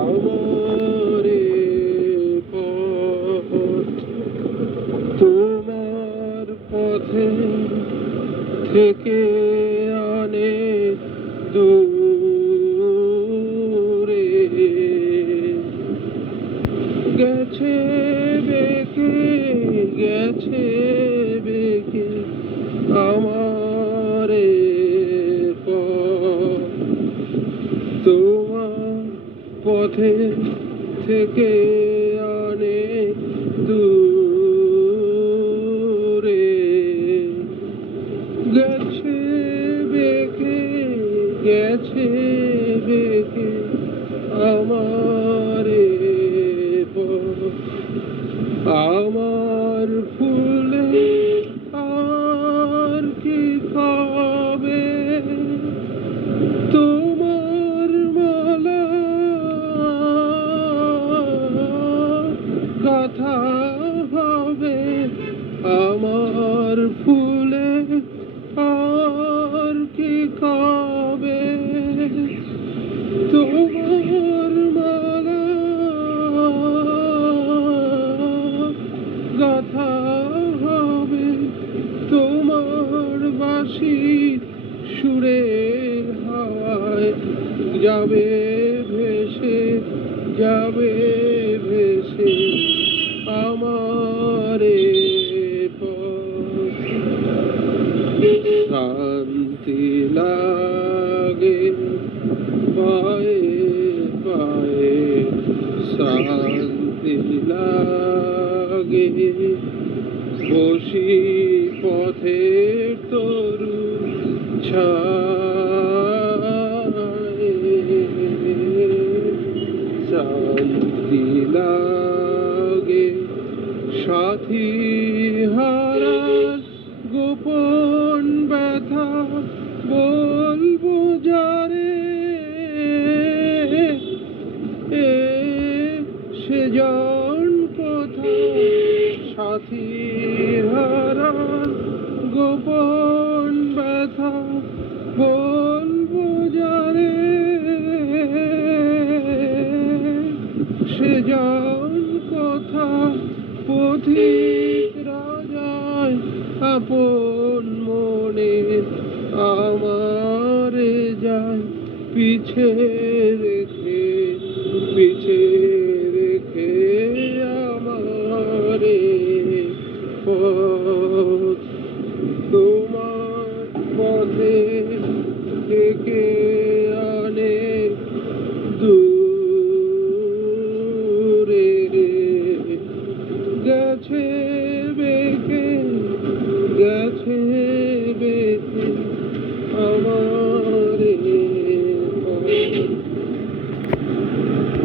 আমারে পথ তোমার পথে থেকে অনেক দূরে গেছে বেঁকে গেছে বেঁকে আমারে পথ তোমার পথে থেকে অনেক দূরে গেছে বেঁকে গেছে বেঁকে আমারে পথ আমার ফুলে আর কি খাবে তোমার মালা কথা হবে আমার ফুলে আর কি খাবে তোমার মালা গাথা হবে তোমার বাঁশি সুরের হাওয়ায় যাবে ভেসে যাবে ভেসে আমারে পথ শান্তি লাগে পায়ে পায়ে শান্তি লাগে বসি পথের তরু ছায় শান্তি লাগে সাথী হারার গোপন ব্যথা বলবো যারে এ সেজন কোথায় সাথী হারার গোপন ব্যথা বলবো যারে সেজন কথা পথিক রাজায় আপন মনে আমারে যায় পিছে রেখে পিছে